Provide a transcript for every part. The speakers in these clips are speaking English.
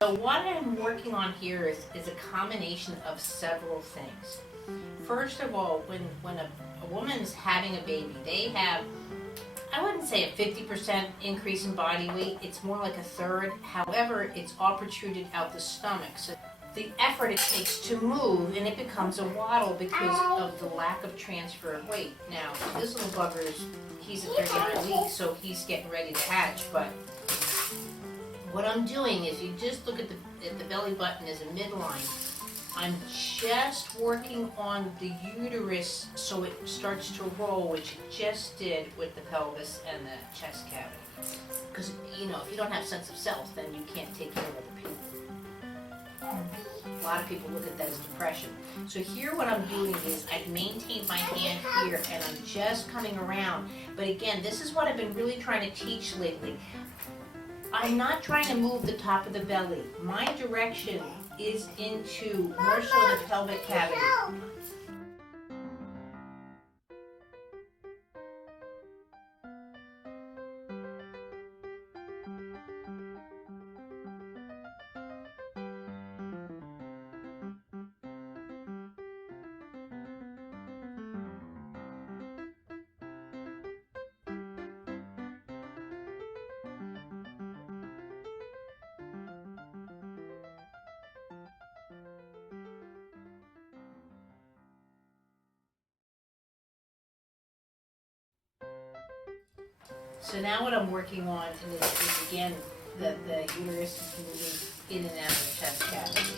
So what I'm working on here is a combination of several things. First of all, when a woman's having a baby, they have, I wouldn't say a 50% increase in body weight, it's more like a third. However, it's all protruded out the stomach. So the effort it takes to move, and it becomes a waddle because of the lack of transfer of weight. Now, this little bugger he's at 39 weeks, so he's getting ready to hatch, but what I'm doing is, you just look at the belly button as a midline. I'm just working on the uterus so it starts to roll, which it just did with the pelvis and the chest cavity. Because, if you don't have sense of self, then you can't take care of other people. A lot of people look at that as depression. So here what I'm doing is I've maintained my hand here and I'm just coming around. But again, this is what I've been really trying to teach lately. I'm not trying to move the top of the belly. My direction is into more so the pelvic cavity. So now what I'm working on is again, the uterus is moving in and out of the chest cavity.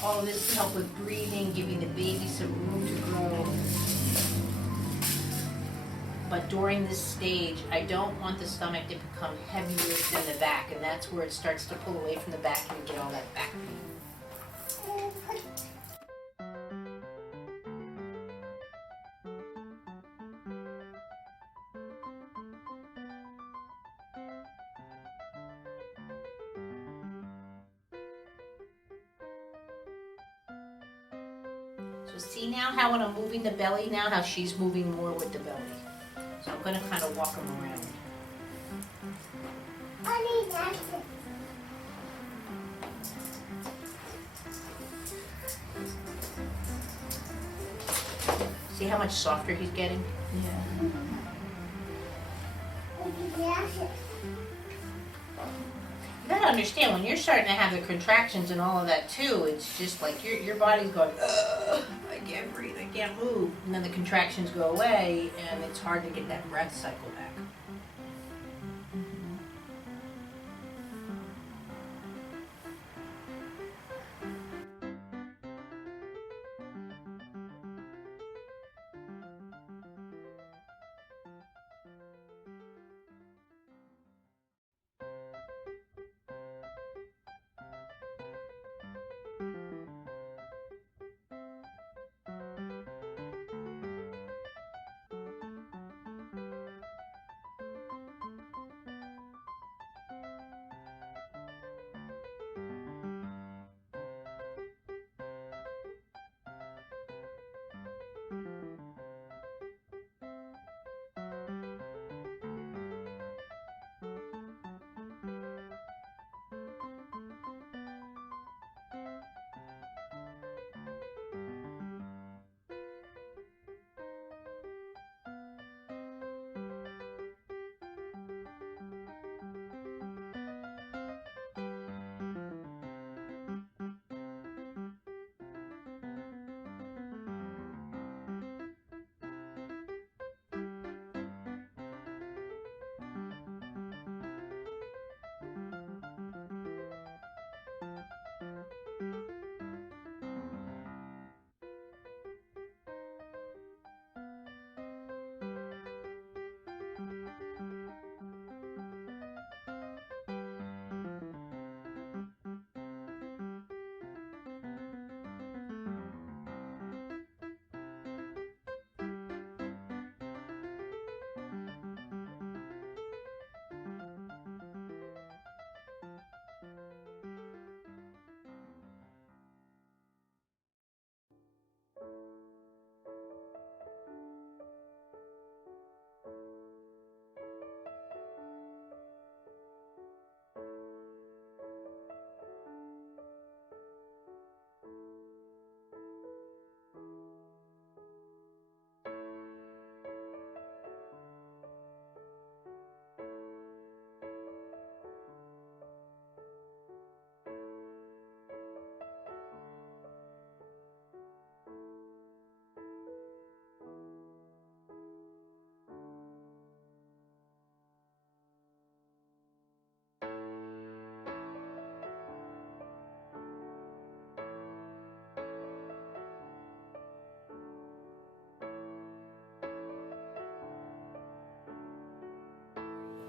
All of this to help with breathing, giving the baby some room to grow. But during this stage, I don't want the stomach to become heavier than the back, and that's where it starts to pull away from the back and you get all that back pain. So see now how when I'm moving the belly now, how she's moving more with the belly. So I'm going to kind of walk them around. See how much softer he's getting? Yeah. You gotta understand, when you're starting to have the contractions and all of that too, it's just like your body's going, ugh, I can't breathe, I can't move. And then the contractions go away and it's hard to get that breath cycle back.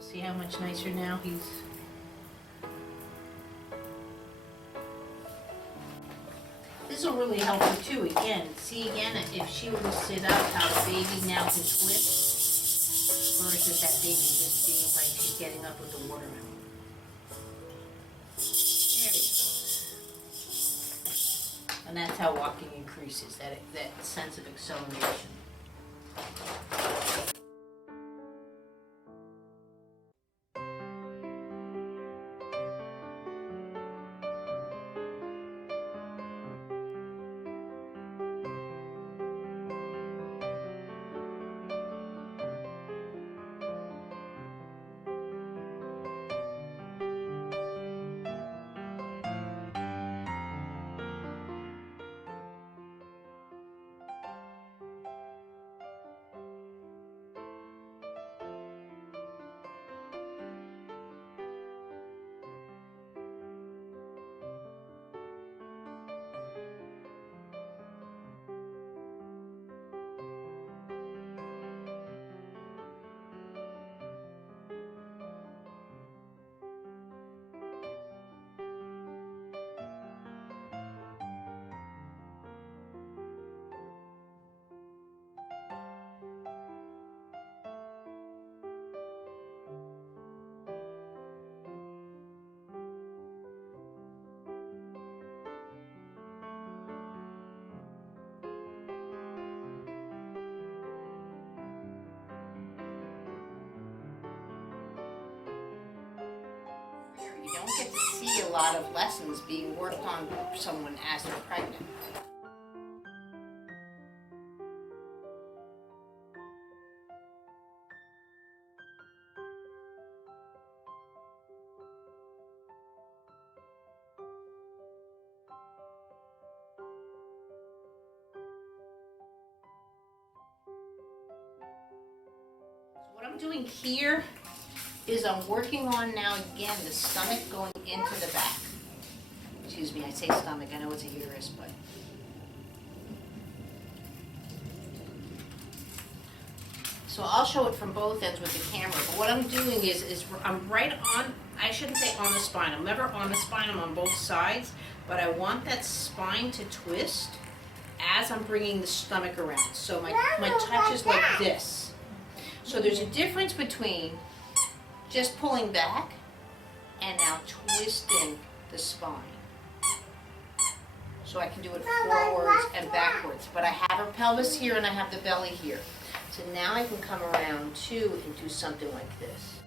See how much nicer now he's... This will really help her too. Again, see again, if she were to sit up, how the baby now can twist, versus that baby just being like she's getting up with the watermelon. There he goes. And that's how walking increases, that sense of acceleration. You don't get to see a lot of lessons being worked on for someone as they're pregnant. So what I'm doing here is I'm working on now again the stomach going into the back. Excuse me, I say stomach, I know it's a uterus, but. So I'll show it from both ends with the camera, but what I'm doing is I'm right on, I shouldn't say on the spine, I'm never on the spine, I'm on both sides, but I want that spine to twist as I'm bringing the stomach around. So my touch is like this. So there's a difference between just pulling back and now twisting the spine. So I can do it forwards and backwards. But I have her pelvis here and I have the belly here. So now I can come around too and do something like this.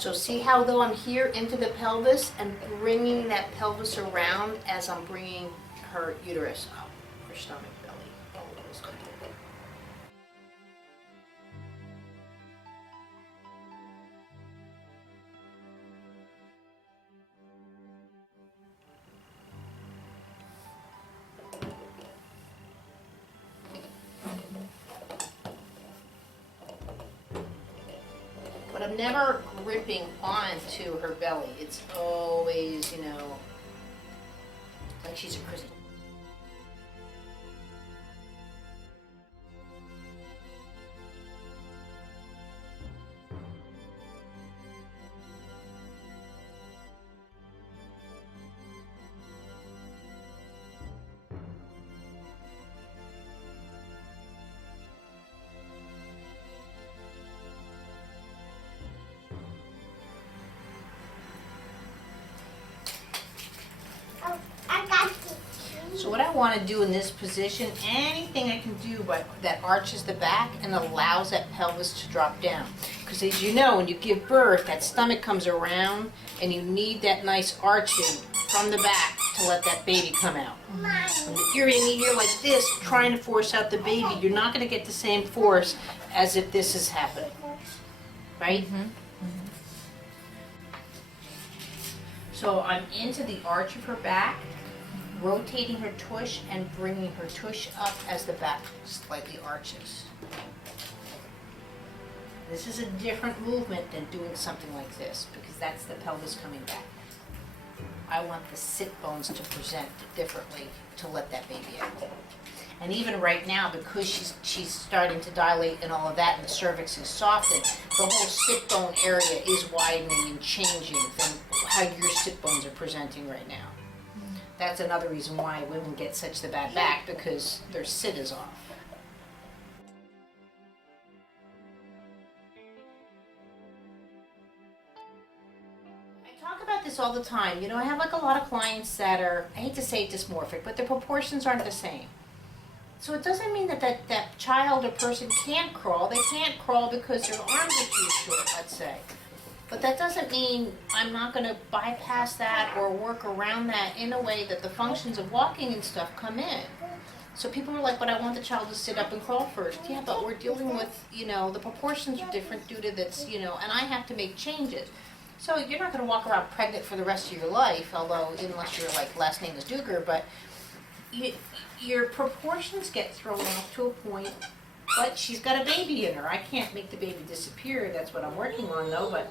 So see how though I'm here into the pelvis and bringing that pelvis around as I'm bringing her uterus up, her stomach, belly, all of those kind of things. But I'm never gripping onto her belly. It's always, you know, like she's a crystal. So what I want to do in this position, anything I can do that arches the back and allows that pelvis to drop down. Because as you know, when you give birth, that stomach comes around and you need that nice arching from the back to let that baby come out. When you're in here like this, trying to force out the baby, you're not going to get the same force as if this is happening. Right? Mm-hmm. So I'm into the arch of her back, rotating her tush and bringing her tush up as the back slightly arches. This is a different movement than doing something like this because that's the pelvis coming back. I want the sit bones to present differently to let that baby out. And even right now, because she's starting to dilate and all of that, and the cervix is softened, the whole sit bone area is widening and changing from how your sit bones are presenting right now. That's another reason why women get such the bad back, because their sit is off. I talk about this all the time. You know, I have like a lot of clients that are, I hate to say dysmorphic, but their proportions aren't the same. So it doesn't mean that child or person can't crawl. They can't crawl because their arms are too short, let's say. But that doesn't mean I'm not going to bypass that or work around that in a way that the functions of walking and stuff come in. So people are like, but I want the child to sit up and crawl first. Yeah, but we're dealing with, you know, the proportions are different due to that's, you know, and I have to make changes. So you're not going to walk around pregnant for the rest of your life, although unless your like last name is Duger, but your proportions get thrown off to a point, but she's got a baby in her. I can't make the baby disappear. That's what I'm working on, though. But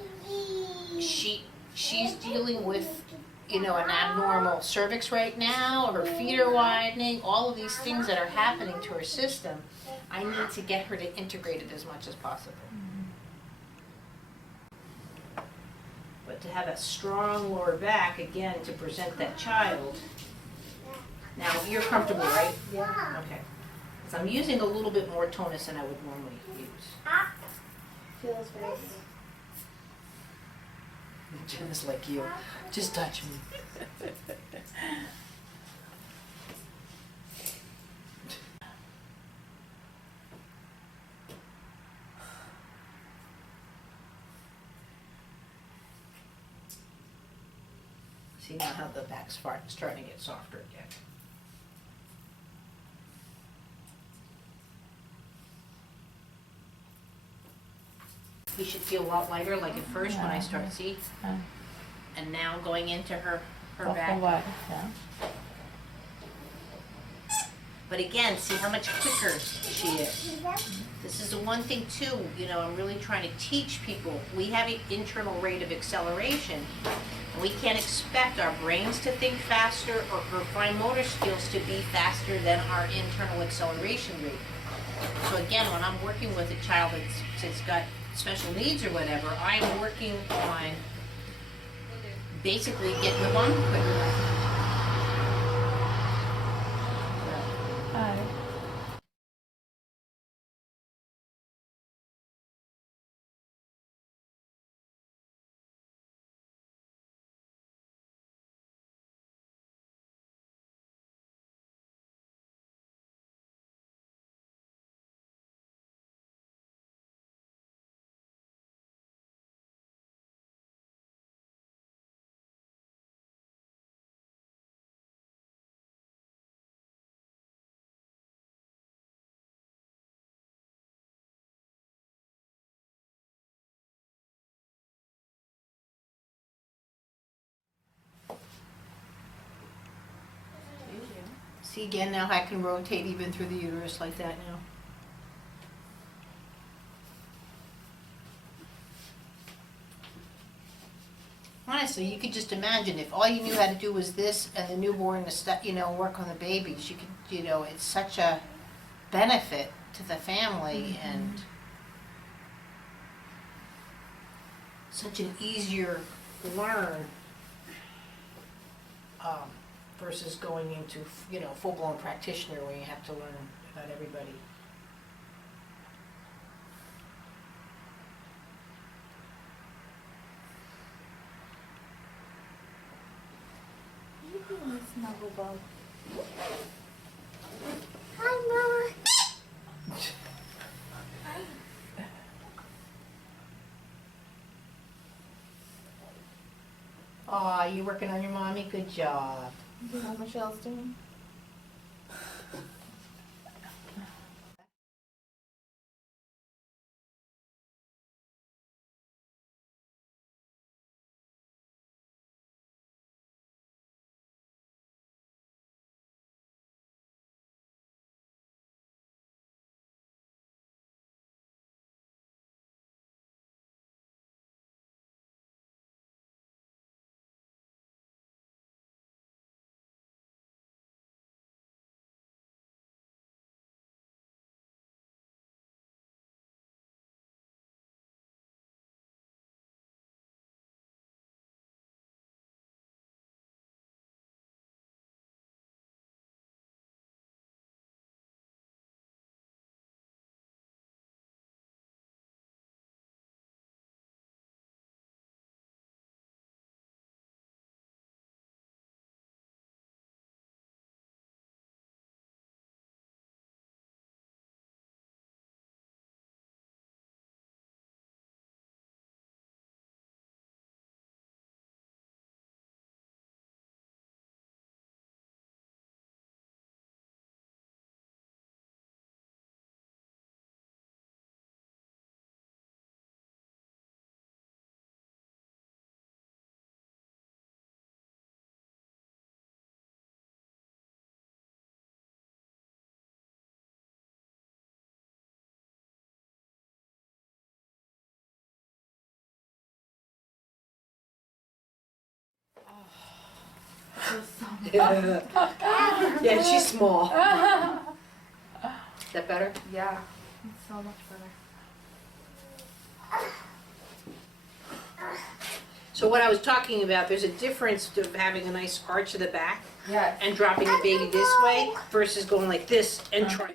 she's dealing with, you know, an abnormal cervix right now. Her feet are widening. All of these things that are happening to her system. I need to get her to integrate it as much as possible. But to have a strong lower back again to present that child. Now, you're comfortable, right? Yeah. Okay. So I'm using a little bit more tonus than I would normally use. Feels nice. Just like you. Just touch me. See now how the back's starting to get softer again. You should feel a lot lighter, like at first when I start, see? And now going into her back. Yeah. But again, see how much quicker she is. This is the one thing too, you know, I'm really trying to teach people. We have an internal rate of acceleration, and we can't expect our brains to think faster or her fine motor skills to be faster than our internal acceleration rate. So again, when I'm working with a child that's got special needs or whatever, I'm working on basically getting the bond quicker. See again now I can rotate even through the uterus like that now. Honestly, you could just imagine if all you knew how to do was this and the newborn, you know, work on the babies. You could, you know, it's such a benefit to the family and such an easier learn. Versus going into, you know, full-blown practitioner where you have to learn about everybody. You being a snuggle bug. Hi, Mama. Aw, you working on your mommy? Good job. You know what Michelle's doing? feels so much Yeah, she's small. Is that better? Yeah, it's so much better. So what I was talking about, there's a difference of having a nice arch of the back Yes. and dropping the baby this way versus going like this and trying.